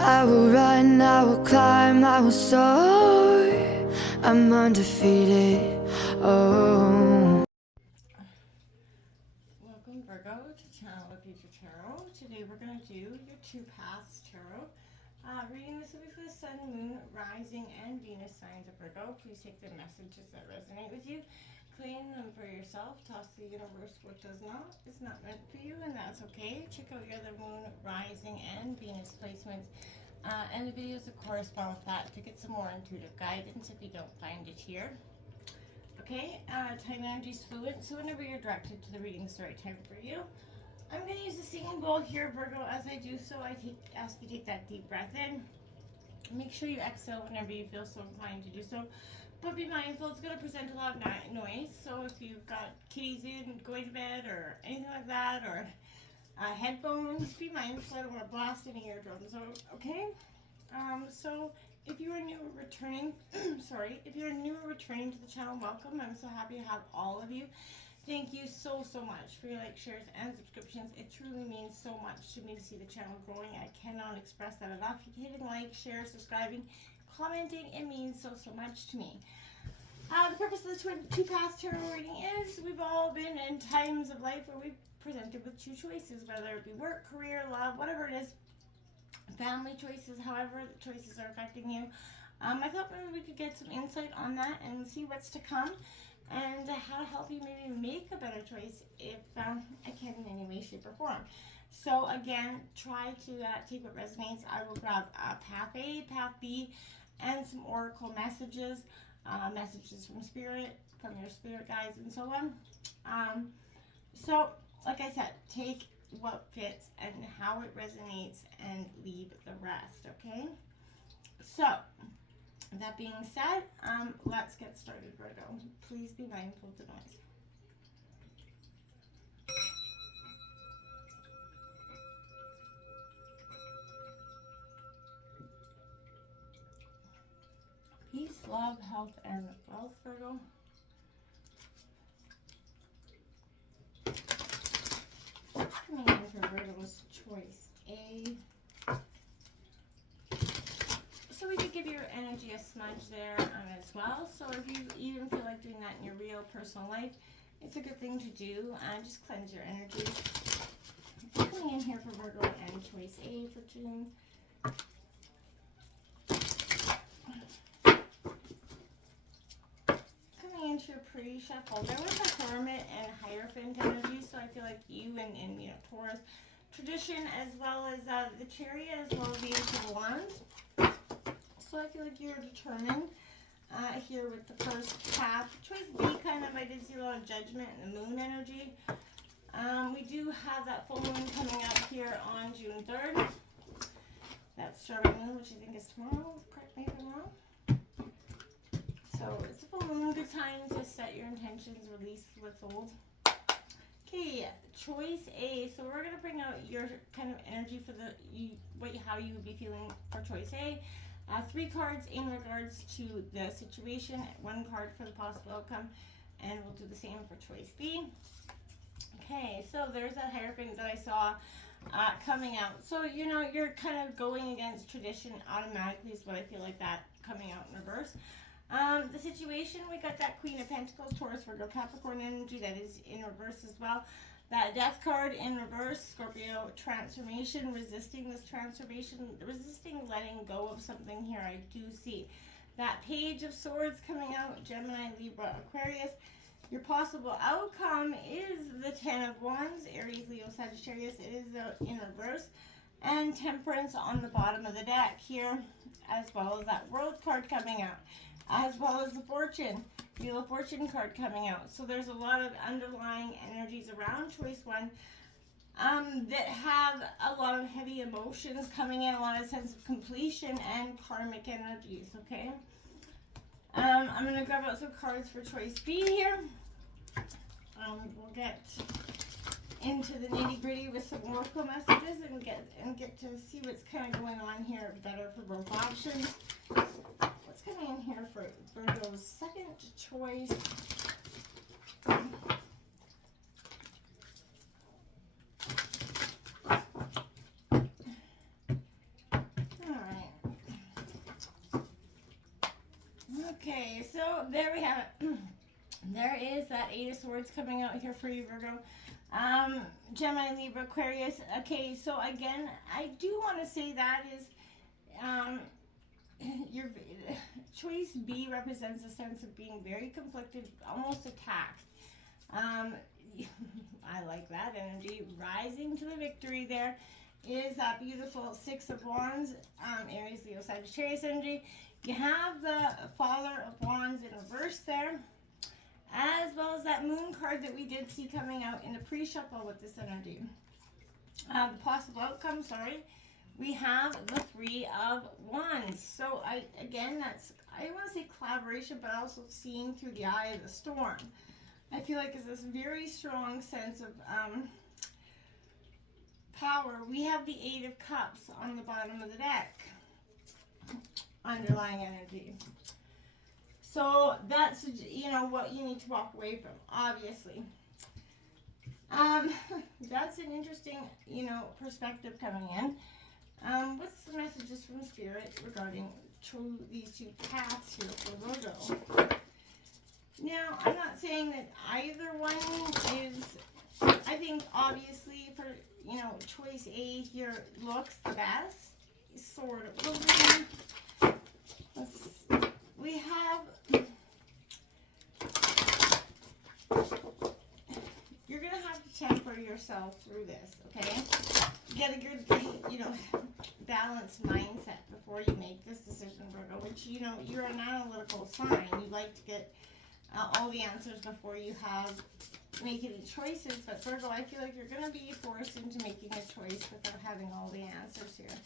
I will run, I will climb, I will soar. I'm undefeated. Oh. Welcome, Virgo, to Channel of Future Tarot. Today we're going to do your two paths tarot. Reading this will be for the Sun, Moon, Rising, and Venus signs of Virgo. Please take the messages that resonate with you, claim them for yourself, toss the universe what does not, is not meant for you, and that's okay. Check out your other Moon, Rising, and Venus placements and the videos that correspond with that to get some more intuitive guidance if you don't find it here. Okay, time energy is fluid, so whenever you're directed to the reading, it's the right time for you. I'm going to use the singing bowl here, Virgo. As I do so, I ask you to take that deep breath in. Make sure you exhale whenever you feel so inclined to do so. But be mindful, it's going to present a lot of noise. So if you've got kitties in, going to bed, or anything like that, or headphones, be mindful. I don't want to blast any eardrums out, okay? So if you are new or returning, if you're new or returning to the channel, welcome. I'm so happy to have all of you. Thank you so much for your likes, shares, and subscriptions. It truly means so much to me to see the channel growing. I cannot express that enough. Hitting like, share, subscribing, commenting, it means so much to me. The purpose of the two paths tarot reading is we've all been in times of life where we've presented with two choices, whether it be work, career, love, whatever it is, family choices, however the choices are affecting you. I thought maybe we could get some insight on that and see what's to come, and how to help you maybe make a better choice if I can in any way, shape, or form. So again, try to take what resonates. I will grab path A, path B, and some oracle messages, messages from spirit, from your spirit guides, and so on. So like I said, take what fits and how it resonates and leave the rest, okay? So that being said, let's get started, Virgo. Please be mindful of the noise. Peace, love, health, and wealth, Virgo. Coming in for Virgo's choice A. So we could give your energy a smudge there as well. So if you even feel like doing that in your real personal life, it's a good thing to do. Just cleanse your energies. Coming in here for Virgo and choice A for June. Coming into your pre-shuffle, there was a Hermit and Hierophant energy. So I feel like you and Taurus tradition, as well as the Chariot, as well as the Ace of Wands. So I feel like you're determined here with the first path. Choice B, I did see a lot of judgment and the moon energy. We do have that full moon coming up here on June 3rd. That's starry moon, which I think is tomorrow. Correct me if I'm wrong. So it's a full moon, good time to set your intentions, release what's old. Okay, choice A. So we're going to bring out your kind of energy for how you would be feeling for choice A. 3 cards in regards to the situation, 1 card for the possible outcome, and we'll do the same for choice B. Okay, so there's that Hierophant that I saw coming out. So, you're kind of going against tradition automatically is what I feel like that coming out in reverse. The situation, we got that Queen of Pentacles, Taurus, Virgo, Capricorn energy that is in reverse as well. That Death card in reverse, Scorpio, transformation, resisting this transformation, resisting letting go of something here. I do see that Page of Swords coming out, Gemini, Libra, Aquarius. Your possible outcome is the 10 of Wands, Aries, Leo, Sagittarius. It is in reverse. And Temperance on the bottom of the deck here, as well as that World card coming out, as well as the Fortune. Wheel of Fortune card coming out. So there's a lot of underlying energies around choice 1 that have a lot of heavy emotions coming in, a lot of sense of completion and karmic energies, okay? I'm going to grab out some cards for choice B here. We'll get into the nitty-gritty with some oracle messages and get to see what's kind of going on here better for both options. What's coming in here for Virgo's second choice? So there we have it. There is that Eight of Swords coming out here for you, Virgo. Gemini, Libra, Aquarius. Okay, so again, I do want to say that is your choice B represents a sense of being very conflicted, almost attacked. I like that energy. Rising to the victory there is that beautiful Six of Wands, Aries, Leo, Sagittarius energy. You have the Father of Wands in reverse there, as well as that Moon card that we did see coming out in the pre-shuffle with this energy. The possible outcome, we have the Three of Wands. So I want to say collaboration, but also seeing through the eye of the storm. I feel like it's this very strong sense of power. We have the Eight of Cups on the bottom of the deck, underlying energy. So that's, what you need to walk away from, obviously. That's an interesting, perspective coming in. What's the messages from Spirit regarding these two paths here for Virgo? Now, I'm not saying that either one is, I think obviously for, choice A here looks the best, sort of. We have, you're going to have to temper yourself through this, okay? Get a good, balanced mindset before you make this decision, Virgo, which, you're an analytical sign. You like to get all the answers before you make any choices, but Virgo, I feel like you're going to be forced into making a choice without having all the answers here.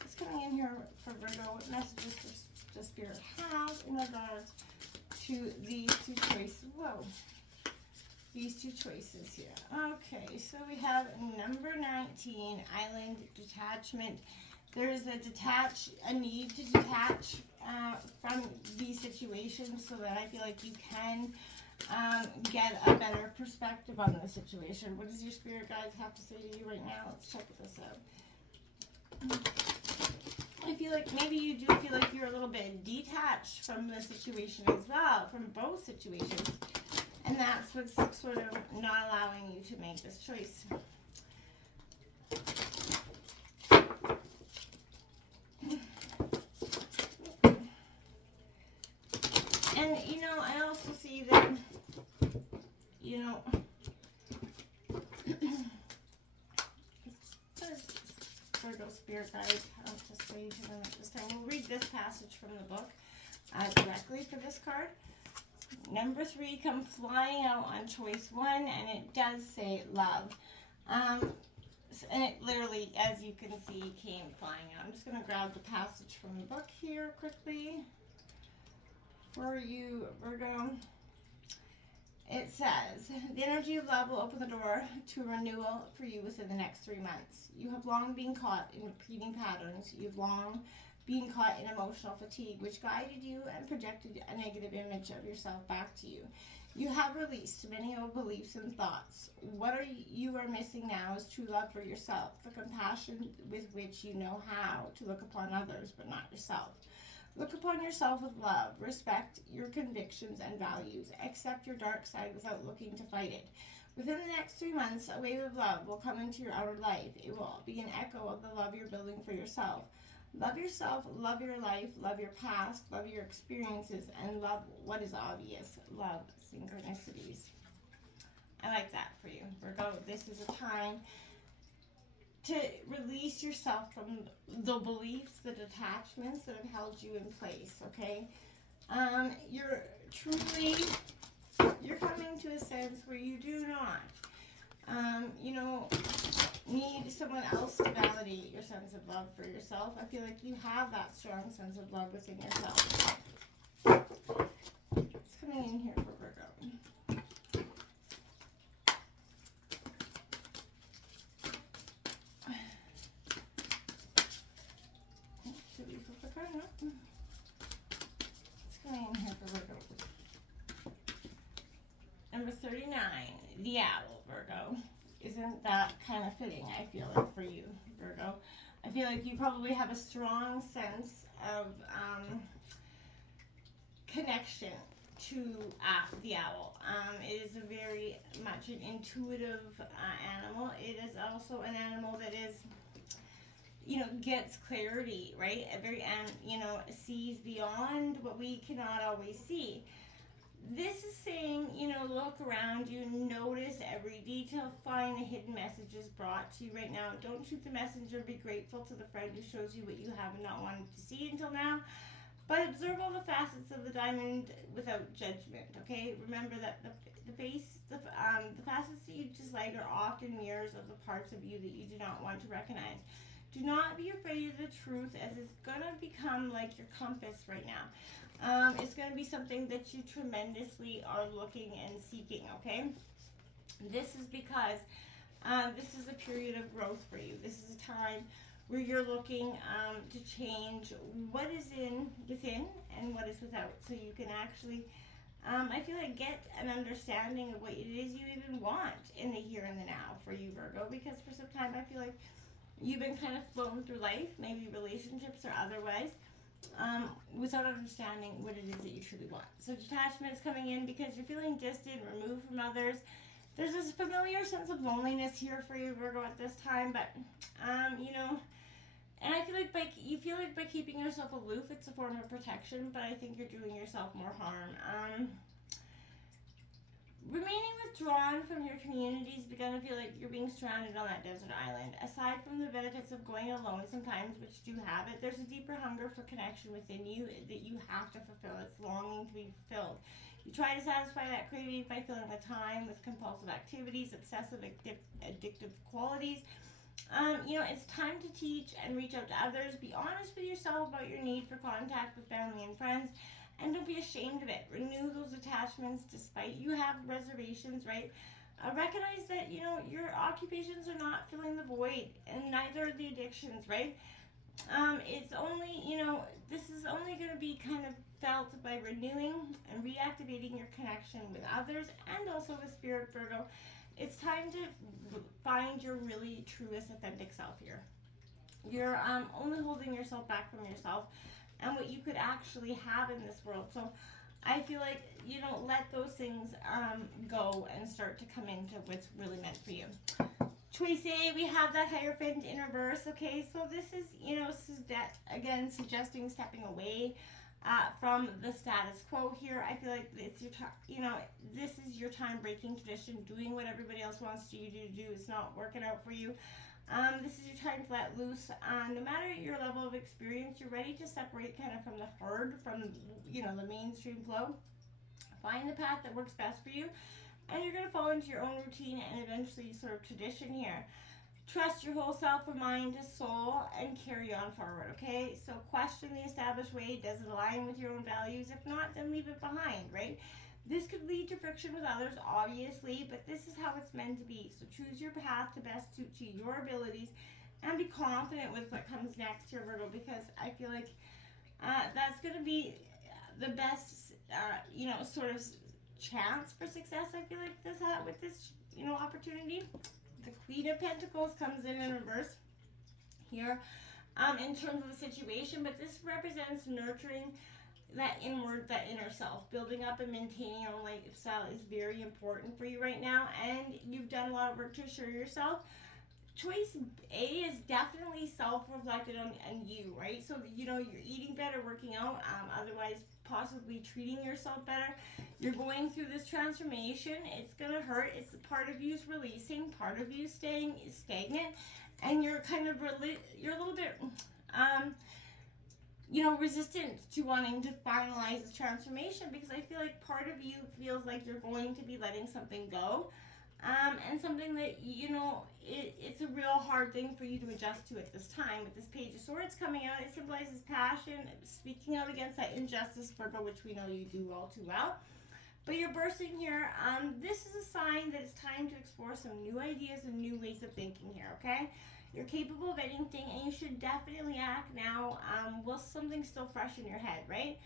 What's coming in here for Virgo? What messages does Spirit have in regards to these two choices? Whoa. These two choices here. Okay, so we have number 19, Island Detachment. There is a need to detach from these situations so that I feel like you can get a better perspective on the situation. What does your spirit guides have to say to you right now? Let's check this out. I feel like maybe you do feel like you're a little bit detached from the situation as well, from both situations. And that's what's sort of not allowing you to make this choice. And, I also see that, Virgo Spirit Guide have to say to them at this time. We'll read this passage from the book directly for this card. Number 3 come flying out on choice 1, and it does say love. And it literally, as you can see, came flying out. I'm just going to grab the passage from the book here quickly for you, Virgo. It says, the energy of love will open the door to renewal for you within the next 3 months. You have long been caught in repeating patterns. You've long been caught in emotional fatigue, which guided you and projected a negative image of yourself back to you. You have released many old beliefs and thoughts. What you are missing now is true love for yourself, the compassion with which you know how to look upon others, but not yourself. Look upon yourself with love. Respect your convictions and values. Accept your dark side without looking to fight it. Within the next 3 months, a wave of love will come into your outer life. It will be an echo of the love you're building for yourself. Love yourself, love your life, love your past, love your experiences, and love what is obvious. Love synchronicities. I like that for you, Virgo. This is a time to release yourself from the beliefs, the detachments that have held you in place, okay? You're coming to a sense where you do not, need someone else to validate your sense of love for yourself. I feel like you have that strong sense of love within yourself. It's coming in here for Virgo. Should we put the card? No. It's coming in here for Virgo. Number 39, the owl, Virgo. Isn't that kind of fitting, I feel like, for you, Virgo? I feel like you probably have a strong sense of connection to the owl. It is a very much an intuitive animal. It is also an animal that is, gets clarity, right? A very, sees beyond what we cannot always see. This is saying, look around you, notice every detail, find the hidden messages brought to you right now. Don't shoot the messenger, be grateful to the friend who shows you what you have not wanted to see until now. But observe all the facets of the diamond without judgment, okay? Remember that the facets that you dislike are often mirrors of the parts of you that you do not want to recognize. Do not be afraid of the truth, as it's going to become like your compass right now. It's going to be something that you tremendously are looking and seeking, okay? This is because this is a period of growth for you. This is a time where you're looking to change what is within and what is without, so you can actually, I feel like, get an understanding of what it is you even want in the here and the now for you, Virgo, because for some time I feel like you've been kind of floating through life, maybe relationships or otherwise, without understanding what it is that you truly want. So detachment is coming in because you're feeling distant, removed from others. There's this familiar sense of loneliness here for you, Virgo, at this time, but, and I feel like by keeping yourself aloof, it's a form of protection, but I think you're doing yourself more harm. Remaining withdrawn from your community is begun to feel like you're being stranded on that desert island. Aside from the benefits of going alone sometimes, which do have it, there's a deeper hunger for connection within you that you have to fulfill. It's longing to be fulfilled. You try to satisfy that craving by filling the time with compulsive activities, obsessive, addictive qualities. It's time to teach and reach out to others. Be honest with yourself about your need for contact with family and friends. And don't be ashamed of it. Renew those attachments despite you have reservations, right? Recognize that, your occupations are not filling the void, and neither are the addictions, right? It's only, this is only going to be kind of felt by renewing and reactivating your connection with others and also with Spirit, Virgo. It's time to find your really truest, authentic self here. You're only holding yourself back from yourself and what you could actually have in this world. So I feel like you don't let those things go and start to come into what's really meant for you. Choice A, we have that Hierophant in reverse. Okay, so this is, again, suggesting stepping away from the status quo here. I feel like it's your time, this is your time breaking tradition, doing what everybody else wants you to do is not working out for you. This is your time to let loose. No matter your level of experience, you're ready to separate kind of from the herd, from, the mainstream flow. Find the path that works best for you, and you're going to fall into your own routine and eventually sort of tradition here. Trust your whole self from mind to soul and carry on forward, okay? So question the established way. Does it align with your own values? If not, then leave it behind, right? This could lead to friction with others, obviously, but this is how it's meant to be. So choose your path to best suit to your abilities and be confident with what comes next here, Virgo, because I feel like that's going to be the best, sort of chance for success. I feel like with this, opportunity. The Queen of Pentacles comes in reverse here in terms of the situation, but this represents nurturing that inner self. Building up and maintaining your own lifestyle is very important for you right now, and you've done a lot of work to assure yourself. Choice A is definitely self-reflected on you, right? So, you're eating better, working out, otherwise possibly treating yourself better. You're going through this transformation. It's going to hurt. It's part of you's releasing, part of you staying stagnant, and you're kind of, you're a little bit, resistant to wanting to finalize this transformation, because I feel like part of you feels like you're going to be letting something go. And something that, it's a real hard thing for you to adjust to at this time. With this Page of Swords coming out, it symbolizes passion, speaking out against that injustice, Virgo, which we know you do all too well. But you're bursting here. This is a sign that it's time to explore some new ideas and new ways of thinking here, okay? You're capable of anything, and you should definitely act now while something's still fresh in your head, right?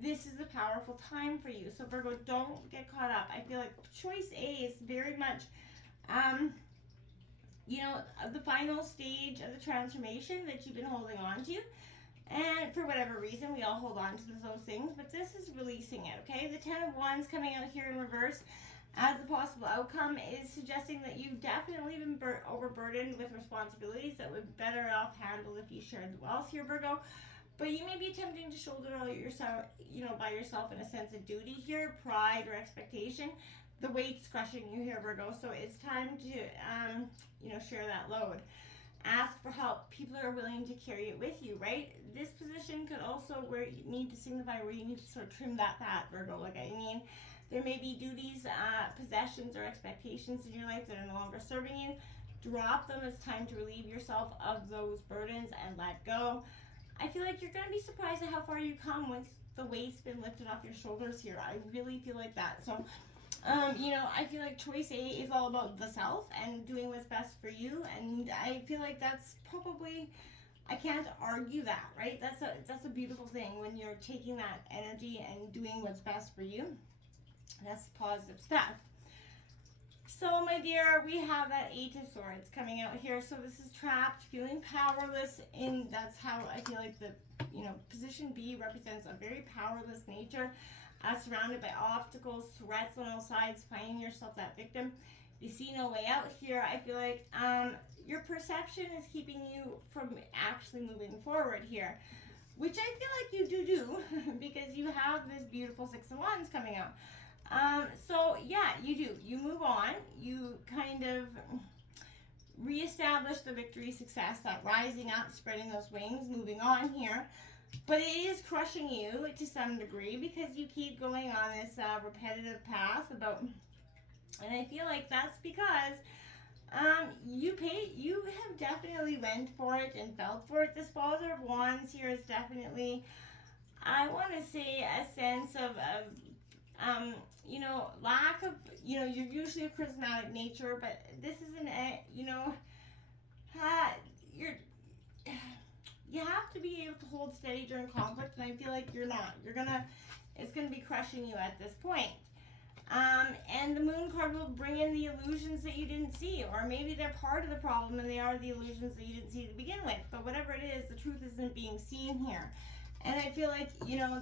This is a powerful time for you. So Virgo, don't get caught up. I feel like choice A is very much, the final stage of the transformation that you've been holding on to. And for whatever reason, we all hold on to those things, but this is releasing it, okay? The Ten of Wands coming out here in reverse as the possible outcome is suggesting that you've definitely been overburdened with responsibilities that would be better off handled if you shared the wealth here, Virgo. But you may be attempting to shoulder all yourself, by yourself in a sense of duty here, pride or expectation. The weight's crushing you here, Virgo, so it's time to, share that load. Ask for help. People are willing to carry it with you, right? This position could also where you need to signify where you need to sort of trim that fat, Virgo. There may be duties, possessions, or expectations in your life that are no longer serving you. Drop them. It's time to relieve yourself of those burdens and let go. I feel like you're going to be surprised at how far you come once the weight's been lifted off your shoulders here. I really feel like that. So, I feel like choice A is all about the self and doing what's best for you. And I feel like that's probably, I can't argue that, right? That's a beautiful thing when you're taking that energy and doing what's best for you. That's positive stuff. So, my dear, we have that Eight of Swords coming out here. So this is trapped, feeling powerless. That's how I feel like the, position B represents a very powerless nature, surrounded by obstacles, threats on all sides, finding yourself that victim. You see no way out here. I feel like your perception is keeping you from actually moving forward here, which I feel like you do because you have this beautiful Six of Wands coming out. So yeah, you do. You move on. You kind of reestablish the victory, success, that rising up, spreading those wings, moving on here. But it is crushing you to some degree because you keep going on this repetitive path and I feel like that's because you have definitely went for it and felt for it. This Father of Wands here is definitely, I want to say, a sense of lack of, you're usually a charismatic nature, but this isn't you have to be able to hold steady during conflict, and I feel like you're not. It's gonna be crushing you at this point. And the Moon card will bring in the illusions that you didn't see, or maybe they're part of the problem and they are the illusions that you didn't see to begin with. But whatever it is, the truth isn't being seen here. And I feel like,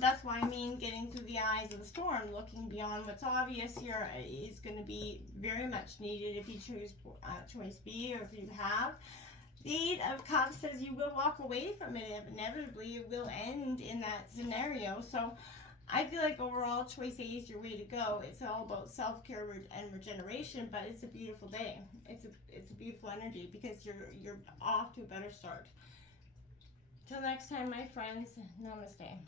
that's why I mean getting through the eyes of the storm, looking beyond what's obvious here is going to be very much needed if you choose choice B, or if you have. The Eight of Cups says you will walk away from it. Inevitably, it will end in that scenario. So I feel like overall, choice A is your way to go. It's all about self-care and regeneration, but it's a beautiful day. It's a beautiful energy because you're off to a better start. Till next time, my friends, namaste.